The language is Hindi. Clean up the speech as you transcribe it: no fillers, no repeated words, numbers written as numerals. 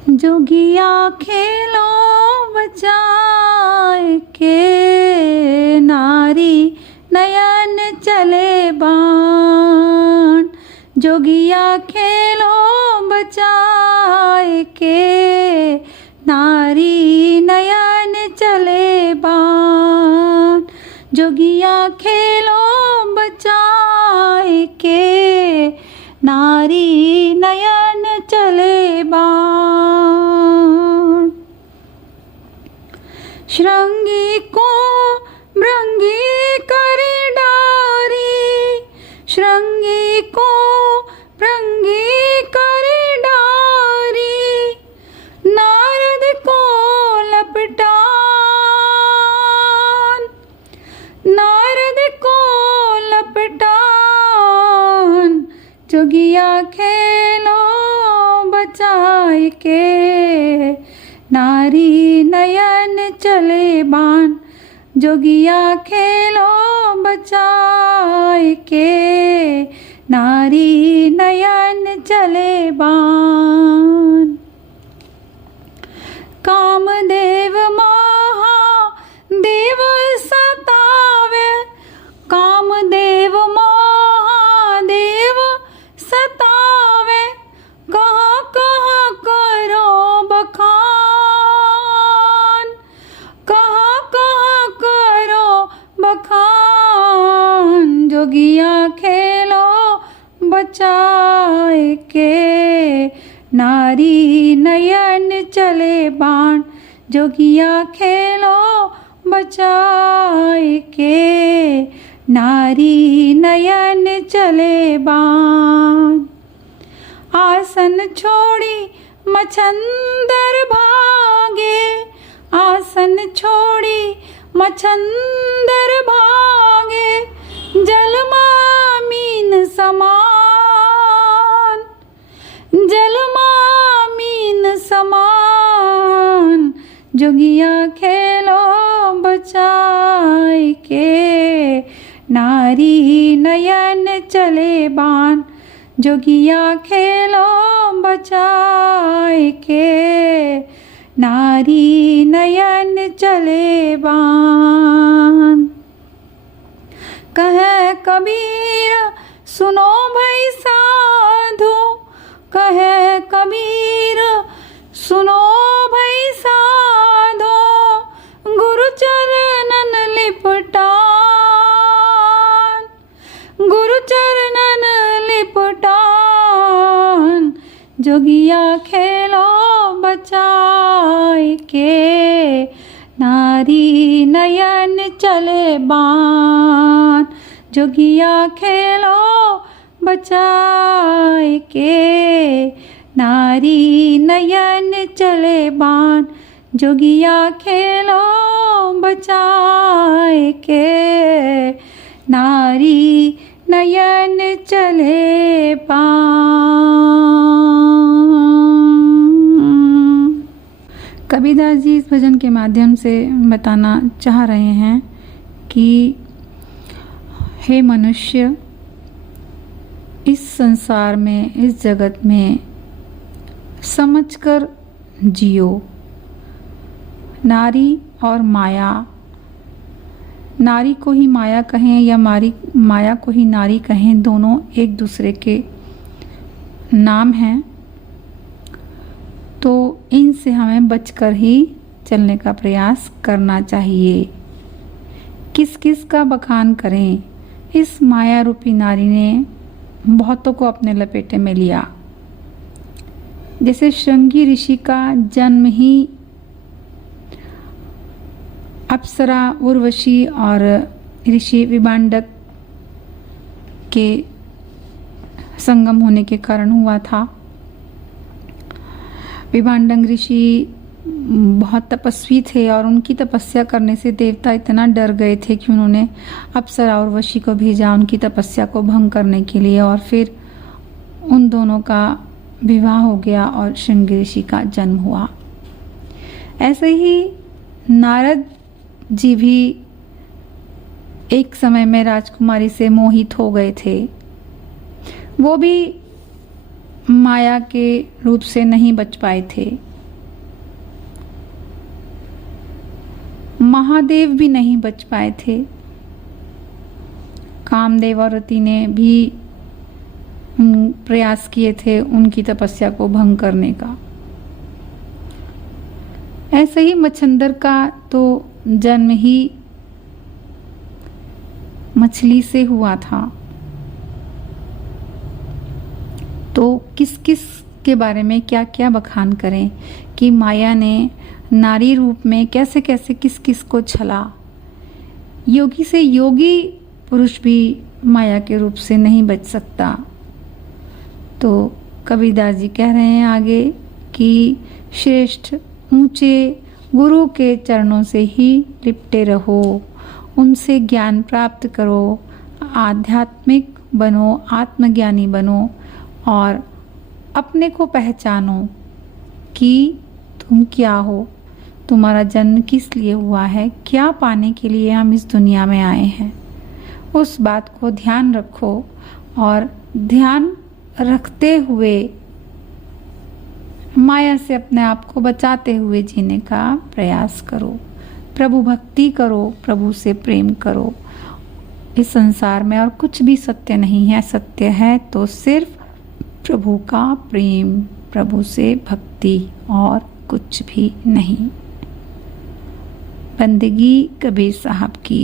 जोगिया खेलो बचाए के, नारी नयन चले बाण। जोगिया खेलो बचाए के, नारी नयन चले बाण। जोगिया खेलो बचाए के, नारी नयन चले बाण। श्रृंगी को भृंगी कर डारी, श्रृंगी को भृंगी कर डारी। नारद को लपटान, नारद को लपटान। जोगिया खेलो बचाए के, नारी नयन चले बाण। जोगिया खेलो बचाए के, नारी नयन चले बाण। कामदेव महादेव सतावे, कामदेव महादेव सतावे। कहाँ कहाँ करो बखान, कहाँ कहाँ करो बखान। जोगिया खेलो बचाए के, नारी नयन चले बाण। जोगिया खेलो बचाए के, नारी नयन चले बाण। आसन छोड़ी मछंदर भागे, आसन छोड़ी मछंदर भागे। जलमा मीन समान, जलमा मीन समान। जोगिया खेलो बचाए के, नारी नयन चले बाण। जोगिया खेलो बचाए के, नारी नयन चले बाण। कहे कबीर सुनो भाई साधो, कहे कबीर सुनो भाई साधो। गुरु चरणन लिपटान, गुरु चरणन लिपटान। जोगिया खेलो बचाए के, नारी नयन चले बाण। जोगिया खेलो बचाए के, नारी नयन चले बाण। जोगिया खेलो बचाए के, नारी नयन चले बाण। कबीरदास जी इस भजन के माध्यम से बताना चाह रहे हैं कि हे मनुष्य, इस संसार में, इस जगत में समझकर जियो। नारी और माया, नारी को ही माया कहें या माया को ही नारी कहें, दोनों एक दूसरे के नाम हैं। तो इनसे हमें बचकर ही चलने का प्रयास करना चाहिए। किस किस का बखान करें। इस माया रूपी नारी ने बहुतों को अपने लपेटे में लिया। जैसे श्रृंगी ऋषि का जन्म ही अप्सरा उर्वशी और ऋषि विभांडक के संगम होने के कारण हुआ था। विभांडक ऋषि बहुत तपस्वी थे और उनकी तपस्या करने से देवता इतना डर गए थे कि उन्होंने अप्सरा और वशी को भेजा उनकी तपस्या को भंग करने के लिए, और फिर उन दोनों का विवाह हो गया और श्रृंगी ऋषि का जन्म हुआ। ऐसे ही नारद जी भी एक समय में राजकुमारी से मोहित हो गए थे। वो भी माया के रूप से नहीं बच पाए थे। महादेव भी नहीं बच पाए थे। कामदेव और रति ने भी प्रयास किए थे उनकी तपस्या को भंग करने का। ऐसे ही मच्छंदर का तो जन्म ही मछली से हुआ था। तो किस किस के बारे में क्या क्या बखान करें कि माया ने नारी रूप में कैसे कैसे किस किस को छला। योगी से योगी पुरुष भी माया के रूप से नहीं बच सकता। तो कबीरदास जी कह रहे हैं आगे कि श्रेष्ठ ऊंचे गुरु के चरणों से ही लिपटे रहो, उनसे ज्ञान प्राप्त करो, आध्यात्मिक बनो, आत्मज्ञानी बनो और अपने को पहचानो कि तुम क्या हो, तुम्हारा जन्म किस लिए हुआ है, क्या पाने के लिए हम इस दुनिया में आए हैं। उस बात को ध्यान रखो और ध्यान रखते हुए माया से अपने आप को बचाते हुए जीने का प्रयास करो। प्रभु भक्ति करो, प्रभु से प्रेम करो। इस संसार में और कुछ भी सत्य नहीं है। सत्य है तो सिर्फ प्रभु का प्रेम, प्रभु से भक्ति और कुछ भी नहीं। बंदगी कबीर साहब की।